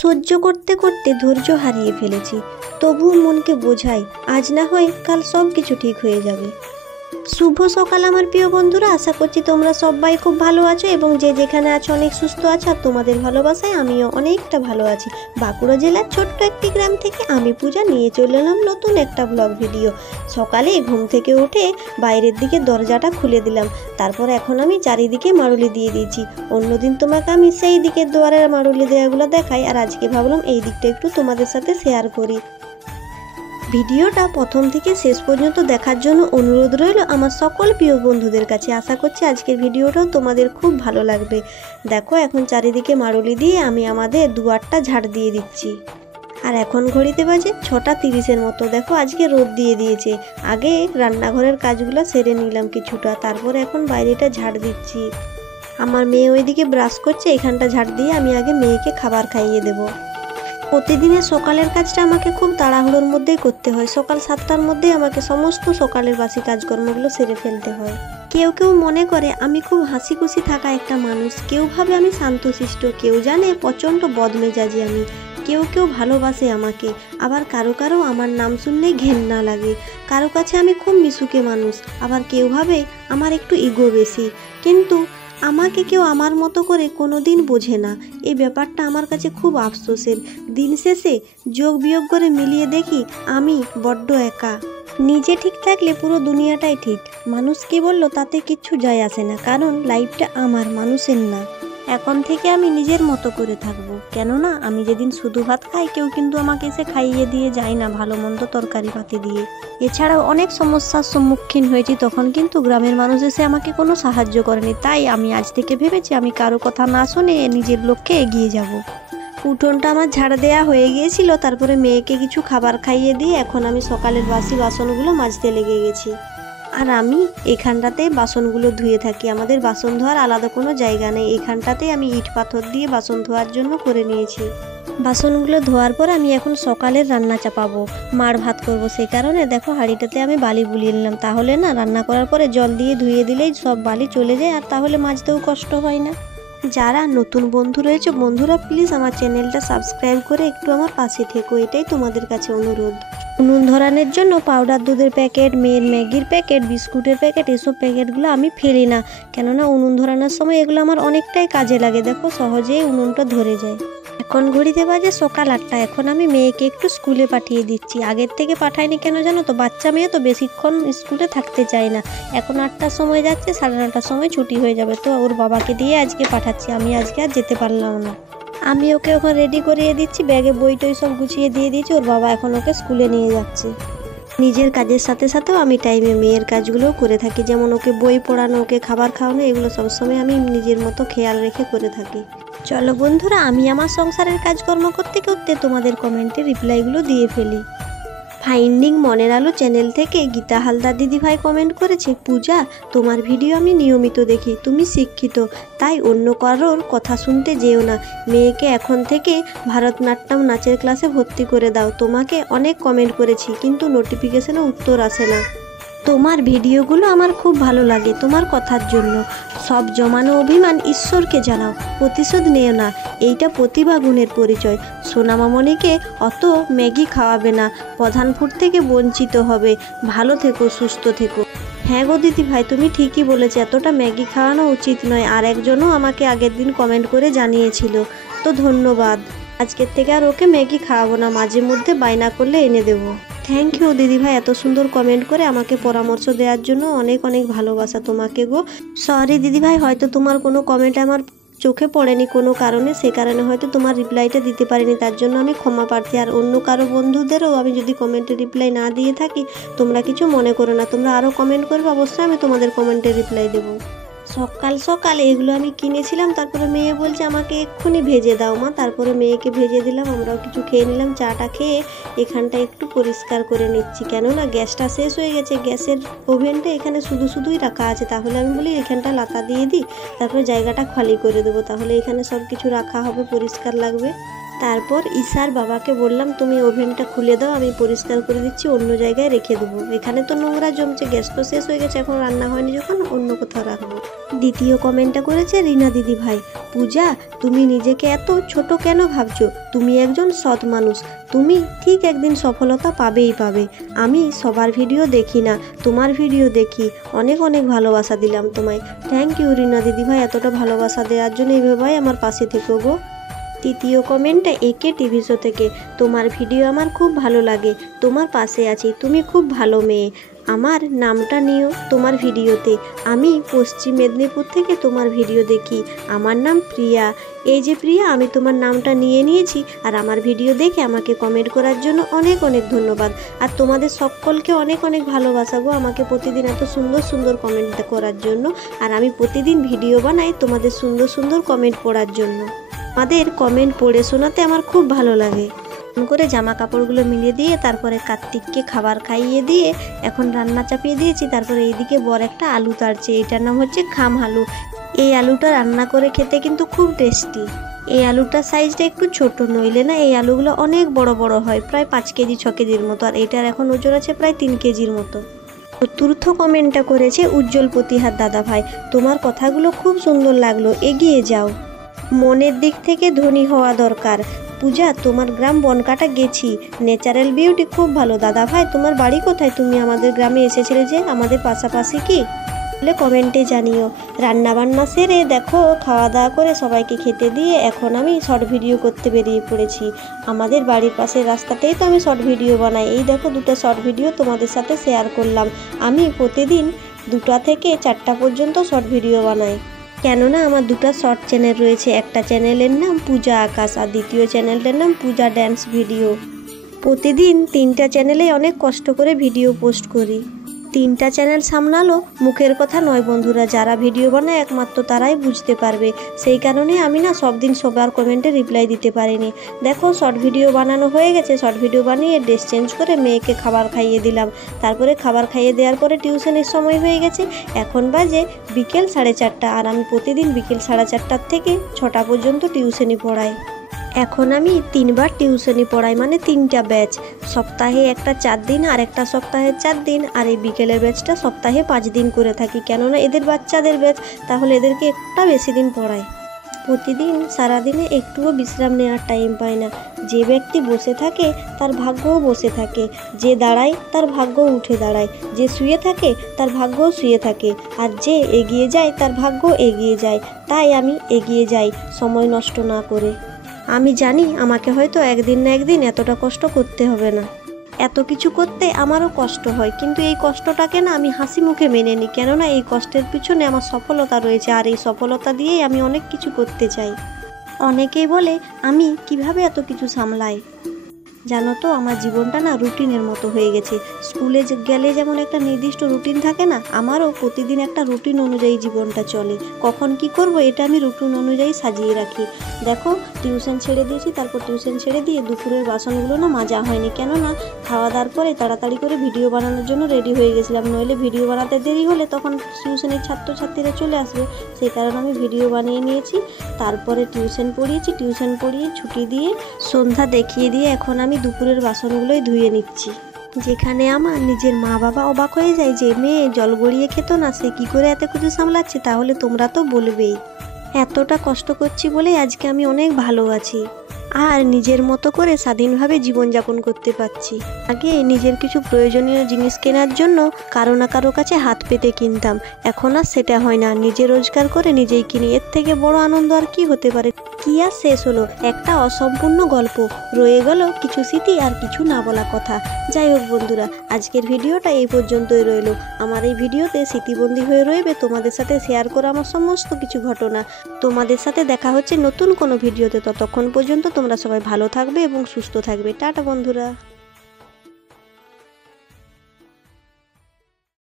সহ্য করতে করতে ধৈর্য হারিয়ে ফেলেছি। তবুও মনকে বোঝাই, আজ না হয় কাল সব কিছু ঠিক হয়ে যাবে। শুভ সকাল আমার প্রিয় বন্ধুরা, আশা করছি তোমরা সবাই খুব ভালো আছো এবং যে যেখানে আছো অনেক সুস্থ আছো। আর তোমাদের ভালোবাসায় আমিও অনেকটা ভালো আছি। বাঁকুড়া জেলার ছোট্ট একটি গ্রাম থেকে আমি পূজা নিয়ে চলে এলাম নতুন একটা ব্লগ ভিডিও। সকালে ঘুম থেকে উঠে বাইরের দিকে দরজাটা খুলে দিলাম, তারপর এখন আমি চারিদিকে মারুলি দিয়ে দিয়েছি। অন্যদিন তোমাকে আমি সেই দিকে দুয়ারের মারুলি দেওয়াগুলো দেখাই, আর আজকে ভাবলাম এই দিকটা একটু তোমাদের সাথে শেয়ার করি। ভিডিওটা প্রথম থেকে শেষ পর্যন্ত দেখার জন্য অনুরোধ রইল আমার সকল প্রিয় বন্ধুদের কাছে। আশা করছি আজকের ভিডিওটাও তোমাদের খুব ভালো লাগবে। দেখো এখন চারিদিকে মারুলি দিয়ে আমি আমাদের দুয়ারটা ঝাড় দিয়ে দিচ্ছি। আর এখন ঘড়িতে বাজে 6:30 মতো। দেখো আজকে রোদ দিয়ে দিয়েছে। আগে রান্নাঘরের কাজগুলো সেরে নিলাম কিছুটা, তারপর এখন বাইরেটা ঝাড় দিচ্ছি। আমার মেয়ে ওইদিকে ব্রাশ করছে, এখানটা ঝাড় দিয়ে আমি আগে মেয়েকে খাবার খাইয়ে দেবো। প্রতিদিনের সকালের কাজটা আমাকে খুব তাড়াহুড়োর মধ্যেই করতে হয়। সকাল 7টার মধ্যেই আমাকে সমস্ত সকালের বাসি কাজকর্মগুলো সেরে ফেলতে হয়। কেউ কেউ মনে করে আমি খুব হাসি খুশি থাকা একটা মানুষ, কেউ ভাবে আমি শান্তশিষ্ট, কেউ জানে প্রচণ্ড বদমেজাজি আমি, কেউ কেউ ভালোবাসে আমাকে, আবার কারো কারো আমার নাম শুনলেই ঘেন্না লাগে। কারো কাছে আমি খুব মিশুকে মানুষ, আবার কেউ ভাবে আমার একটু ইগো বেশি। কিন্তু আমাকে কেউ আমার মতো করে কোনো দিন বোঝে না। এই ব্যাপারটা আমার কাছে খুব আফসোসের। দিন শেষে যোগ বিয়োগ করে মিলিয়ে দেখি আমি বড্ড একা। নিজে ঠিক থাকলে পুরো দুনিয়াটাই ঠিক। মানুষ কি বললো তাতে কিচ্ছু যায় আসে না, কারণ লাইফটা আমার, মানুষের না। এখন থেকে আমি নিজের মতো করে থাকবো। কেননা আমি যেদিন শুধু ভাত খাই, কেউ কিন্তু আমাকে এসে খাইয়ে দিয়ে যায় না ভালো মন্দ তরকারি পাতি দিয়ে। এছাড়াও অনেক সমস্যার সম্মুখীন হয়েছি, তখন কিন্তু গ্রামের মানুষ এসে আমাকে কোনো সাহায্য করেনি। তাই আমি আজ থেকে ভেবেছি আমি কারো কথা না শুনে নিজের লক্ষ্যে এগিয়ে যাব। উঠোনটা আমার ঝাড় দেওয়া হয়ে গিয়েছিল, তারপরে মেয়েকে কিছু খাবার খাইয়ে দিয়ে এখন আমি সকালের বাসি বাসনগুলো মাজতে লেগে গেছি। আর আমি এখানটাতে বাসনগুলো ধুয়ে থাকি। আমাদের বাসন ধোয়ার আলাদা কোনো জায়গা নেই, এখানটাতে আমি ইট পাথর দিয়ে বাসন ধোয়ার জন্য করে নিয়েছি। বাসনগুলো ধোয়ার পর আমি এখন সকালের রান্না চাপাবো, মার ভাত করব। সেই কারণে দেখো হাঁড়িটাতে আমি বালি বুলিয়ে নিলাম, তাহলে না রান্না করার পরে জল দিয়ে ধুয়ে দিলেই সব বালি চলে যায়, আর তাহলে মাজতেও কষ্ট হয় না। যারা নতুন বন্ধু রয়েছে, বন্ধুরা প্লিজ আমার চ্যানেলটা সাবস্ক্রাইব করে একটু আমার পাশে থেকো, এটাই তোমাদের কাছে অনুরোধ। উনুন ধরানোর জন্য পাউডার দুধের প্যাকেট, মেয়ের ম্যাগির প্যাকেট, বিস্কুটের প্যাকেট, এসব প্যাকেটগুলো আমি ফেলি না, কেননা উনুন ধরানোর সময় এগুলো আমার অনেকটাই কাজে লাগে। দেখো সহজেই উনুনটা ধরে যায়। এখন ঘড়িতে বাজে সকাল 8টা। এখন আমি মেয়েকে একটু স্কুলে পাঠিয়ে দিচ্ছি। আগের থেকে পাঠাইনি কেন জানো তো, বাচ্চা মেয়ে তো বেশিক্ষণ স্কুলে থাকতে চায় না। এখন 8টার সময় যাচ্ছে, 9:30টার সময় ছুটি হয়ে যাবে, তো ওর বাবাকে দিয়ে আজকে পাঠাচ্ছি। আমি আজকে আর যেতে পারলাম না। আমি ওকে এখন রেডি করিয়ে দিচ্ছি, ব্যাগে বই টই সব গুছিয়ে দিয়ে দিয়েছি। ওর বাবা এখন ওকে স্কুলে নিয়ে যাচ্ছে। নিজের কাজের সাথে সাথেও আমি টাইমে মেয়ের কাজগুলোও করে থাকি, যেমন ওকে বই পড়ানো, ওকে খাবার খাওয়ানো, এগুলো সবসময় আমি নিজের মতো খেয়াল রেখে করে থাকি। চলো বন্ধুরা, আমি আমার সংসারের কাজকর্ম করতে করতে তোমাদের কমেন্টে রিপ্লাইগুলো দিয়ে ফেলি। ফাইন্ডিং মনের আলো চ্যানেল থেকে গীতা হালদার দিদিভাই কমেন্ট করেছে, পূজা তোমার ভিডিও আমি নিয়মিত দেখি, তুমি শিক্ষিত, তাই অন্য কারোর কথা শুনতে যেও না। মেয়েকে এখন থেকে ভারতনাট্যম নাচের ক্লাসে ভর্তি করে দাও। তোমাকে অনেক কমেন্ট করেছি, কিন্তু নোটিফিকেশনে উত্তর আসে না। তোমার ভিডিওগুলো আমার খুব ভালো লাগে, তোমার কথার জন্য। সব জমানো অভিমান ঈশ্বরকে জানাও, প্রতিশোধ নেও না, এইটা প্রতিভা গুণের পরিচয়। সোনামামণিকে অত ম্যাগি খাওয়াবে না, প্রধান ফুড থেকে বঞ্চিত হবে। ভালো থেকো, সুস্থ থেকো। হ্যাঁ গো দিদি ভাই, তুমি ঠিকই বলেছো, এতটা ম্যাগি খাওয়ানো উচিত নয়। আর একজনও আমাকে আগের দিন কমেন্ট করে জানিয়েছিল, তো ধন্যবাদ। আজকের থেকে আর ওকে ম্যাগি খাওয়াবো না, মাঝে মধ্যে বায়না করলে এনে দেবো। থ্যাংক ইউ দিদিভাই, এত সুন্দর কমেন্ট করে আমাকে পরামর্শ দেওয়ার জন্য। অনেক অনেক ভালোবাসা তোমাকে গো। সরি দিদিভাই, হয়তো তোমার কোনো কমেন্ট আমার চোখে পড়েনি কোনো কারণে, সে কারণে হয়তো তোমার রিপ্লাইটা দিতে পারিনি, তার জন্য আমি ক্ষমা প্রার্থী। আর অন্য কারো বন্ধুদেরও আমি যদি কমেন্টে রিপ্লাই না দিয়ে থাকি, তোমরা কিছু মনে করো না, তোমরা আরও কমেন্ট করবে, অবশ্যই আমি তোমাদের কমেন্টে রিপ্লাই দেবো। সকাল সকাল এগুলো আমি কিনেছিলাম, তারপরে মেয়ে বলছে আমাকে এক্ষুনি ভেজে দাও মা। তারপরে মেয়েকে ভেজে দিলাম, আমরাও কিছু খেয়ে নিলাম। চাটা খেয়ে এখানটা একটু পরিষ্কার করে নিচ্ছি, কেননা গ্যাসটা শেষ হয়ে গেছে। গ্যাসের ওভেনটা এখানে শুধুই রাখা আছে, তাহলে আমি বলি এখানটা লাতা দিয়ে দিই, তারপরে জায়গাটা খালি করে দেবো, তাহলে এখানে সব কিছু রাখা হবে, পরিষ্কার লাগবে। তারপর ঈশার বাবাকে বললাম তুমি ওভেনটা খুলে দাও, আমি পরিষ্কার করে দিচ্ছি, অন্য জায়গায় রেখে দেবো। এখানে তো নোংরা জমছে, গ্যাস তো শেষ হয়ে গেছে, এখন রান্না হয়নি যখন অন্য কোথাও রাখবো। দ্বিতীয় কমেন্টটা করেছে রিনা দিদি ভাই, পূজা, তুমি নিজেকে এত ছোট কেন ভাবছো? তুমি একজন সৎ মানুষ, তুমি ঠিক একদিন সফলতা পাবেই পাবে। আমি সবার ভিডিও দেখি না, তোমার ভিডিও দেখি। অনেক অনেক ভালোবাসা দিলাম তোমায়। থ্যাংক ইউ রিনা দিদিভাই, এতটা ভালোবাসা দেওয়ার জন্য। এইভাবে আমার পাশে থেকো গো। তৃতীয় কমেন্টটা একে টিভি শো থেকে, তোমার ভিডিও আমার খুব ভালো লাগে, তোমার পাশে আছি, তুমি খুব ভালো মেয়ে, আমার নামটা নিও তোমার ভিডিওতে। আমি পশ্চিম মেদিনীপুর থেকে তোমার ভিডিও দেখি, আমার নাম প্রিয়া। এই যে প্রিয়া, আমি তোমার নামটা নিয়ে নিয়েছি, আর আমার ভিডিও দেখে আমাকে কমেন্ট করার জন্য অনেক অনেক ধন্যবাদ। আর তোমাদের সকলকে অনেক অনেক ভালোবাসা গো, আমাকে প্রতিদিন এত সুন্দর সুন্দর কমেন্ট করার জন্য। আর আমি প্রতিদিন ভিডিও বানাই তোমাদের সুন্দর সুন্দর কমেন্ট পড়ার জন্য। আমাদের কমেন্ট পড়ে শোনাতে আমার খুব ভালো লাগে। করে জামা কাপড়গুলো মিলিয়ে দিয়ে তারপরে কার্তিককে খাবার খাইয়ে দিয়ে এখন রান্না চাপিয়ে দিয়েছি। তারপরে এইদিকে বর একটা আলু তাড়ছে, এটার নাম হচ্ছে খাম আলু। এই আলুটা রান্না করে খেতে কিন্তু খুব টেস্টি। এই আলুটার সাইজটা একটু ছোট, নইলে না এই আলুগুলো অনেক বড় বড় হয়, প্রায় 5 কেজি 6 কেজির মতো। আর এটার এখন ওজন আছে প্রায় 3 কেজির মতো। চতুর্থ কমেন্টটা করেছে উজ্জ্বল প্রতিহার দাদা ভাই, তোমার কথাগুলো খুব সুন্দর লাগলো, এগিয়ে যাও। মনের দিক থেকে ধনী হওয়া দরকার। পূজা, তোমার গ্রাম বনকাটা গেছি, ন্যাচারাল বিউটি খুব ভালো। দাদা ভাই, তোমার বাড়ি কোথায়? তুমি আমাদের গ্রামে এসেছিলে যে, আমাদের পাশাপাশি কি? বলে কমেন্টে জানিও। রান্নাবান্না সেরে দেখো খাওয়া দাওয়া করে সবাইকে খেতে দিয়ে এখন আমি শর্ট ভিডিও করতে বেরিয়ে পড়েছি। আমাদের বাড়ির পাশের রাস্তাতেই তো আমি শর্ট ভিডিও বানাই। এই দেখো 2টা শর্ট ভিডিও তোমাদের সাথে শেয়ার করলাম। আমি প্রতিদিন 2টা থেকে 4টা পর্যন্ত শর্ট ভিডিও বানাই, কেননা আমার 2টা শর্ট চ্যানেল রয়েছে। একটা চ্যানেলের নাম পূজা আকাশ, আর দ্বিতীয় চ্যানেলটার নাম পূজা ড্যান্স ভিডিও। প্রতিদিন 3টা চ্যানেলে অনেক কষ্ট করে ভিডিও পোস্ট করি। 3টা চ্যানেল সামলালো মুখের কথা নয় বন্ধুরা, যারা ভিডিও বানায় একমাত্র তারাই বুঝতে পারবে। সেই কারণে আমি না সব দিন সবার কমেন্টে রিপ্লাই দিতে পারিনি। দেখো শর্ট ভিডিও বানানো হয়ে গেছে, শর্ট ভিডিও বানিয়ে ড্রেস চেঞ্জ করে মেয়েকে খাবার খাইয়ে দিলাম। তারপরে খাবার খাইয়ে দেওয়ার পরে টিউশনের সময় হয়ে গেছে, এখন বাজে বিকেল 4:30। আর আমি প্রতিদিন বিকেল 4:30 থেকে 6টা পর্যন্ত টিউশনি পড়াই। এখন আমি 3বার টিউশনি পড়াই, মানে 3টা ব্যাচ। সপ্তাহে একটা 4 দিন, আর একটা সপ্তাহে 4 দিন, আর এই বিকেলের ব্যাচটা সপ্তাহে 5 দিন করে থাকি, কেননা এদের বাচ্চাদের ব্যাচ, তাহলে এদেরকে একটা বেশি দিন পড়াই। প্রতিদিন সারাদিনে একটুও বিশ্রাম নেওয়ার টাইম পায় না। যে ব্যক্তি বসে থাকে তার ভাগ্যও বসে থাকে, যে দাঁড়ায় তার ভাগ্যও উঠে দাঁড়ায়, যে শুয়ে থাকে তার ভাগ্যও শুয়ে থাকে, আর যে এগিয়ে যায় তার ভাগ্য এগিয়ে যায়। তাই আমি এগিয়ে যাই সময় নষ্ট না করে। আমি জানি আমাকে হয়তো একদিন না একদিন এতটা কষ্ট করতে হবে না। এত কিছু করতে আমারও কষ্ট হয়, কিন্তু এই কষ্টটাকে না আমি হাসি মুখে মেনে নিই, কেননা এই কষ্টের পিছনে আমার সফলতা রয়েছে, আর এই সফলতা দিয়েই আমি অনেক কিছু করতে চাই। অনেকেই বলে আমি কিভাবে এত কিছু সামলাই। জানো তো, আমার জীবনটা না রুটিনের মতো হয়ে গেছে। স্কুলে গেলে যেমন একটা নির্দিষ্ট রুটিন থাকে না, আমারও প্রতিদিন একটা রুটিন অনুযায়ী জীবনটা চলে। কখন কি করব এটা আমি রুটিন অনুযায়ী সাজিয়ে রাখি। দেখো টিউশন ছেড়ে দিয়েছি, তারপর টিউশন ছেড়ে দিয়ে দুপুরের বাসনগুলো না মাজা হয়নি, কেননা খাওয়া দাওয়ার পরে তাড়াতাড়ি করে ভিডিও বানানোর জন্য রেডি হয়ে গেছিলাম। নইলে ভিডিও বানাতে দেরি হলে তখন টিউশনের ছাত্রছাত্রীরা চলে আসবে, সেই কারণে আমি ভিডিও বানিয়ে নিয়েছি। তারপরে টিউশন পড়িয়েছি, টিউশন পড়িয়ে ছুটি দিয়ে সন্ধ্যা দেখিয়ে দিয়ে এখন আমি দুপুরের বাসনগুলোই ধুয়ে নিচ্ছি। যেখানে আমার নিজের মা বাবা অবাক হয়ে যায় যে মেয়ে জল গড়িয়ে খেত না, সে কী করে এত কিছু সামলাচ্ছে, তাহলে তোমরা তো বলবেই। এতটা কষ্ট করছি বলেই আজকে আমি অনেক ভালো আছি, আর নিজের মতো করে স্বাধীনভাবে জীবনযাপন করতে পারছি। আগে নিজের কিছু প্রয়োজনীয় জিনিস কেনার জন্য কারো না কারো কাছে হাত পেতে কিনতাম, এখন আর সেটা হয় না। নিজে রোজগার করে নিজেই কিনি, এর থেকে বড় আনন্দ আর কি হতে পারে। কি আর শেষ হলো, একটা অসম্পূর্ণ গল্প, রয়ে গেল কিছু স্মৃতি আর কিছু না বলা কথা। যাই হোক বন্ধুরা, আজকের ভিডিওটা এই পর্যন্তই রইল। আমার এই ভিডিওতে স্মৃতিবন্দী হয়ে রইবে তোমাদের সাথে শেয়ার করা আমার সমস্ত কিছু ঘটনা। তোমাদের সাথে দেখা হচ্ছে নতুন কোনো ভিডিওতে, ততক্ষণ পর্যন্ত তোমরা সবাই ভালো থাকবে এবং সুস্থ থাকবে। টাটা বন্ধুরা।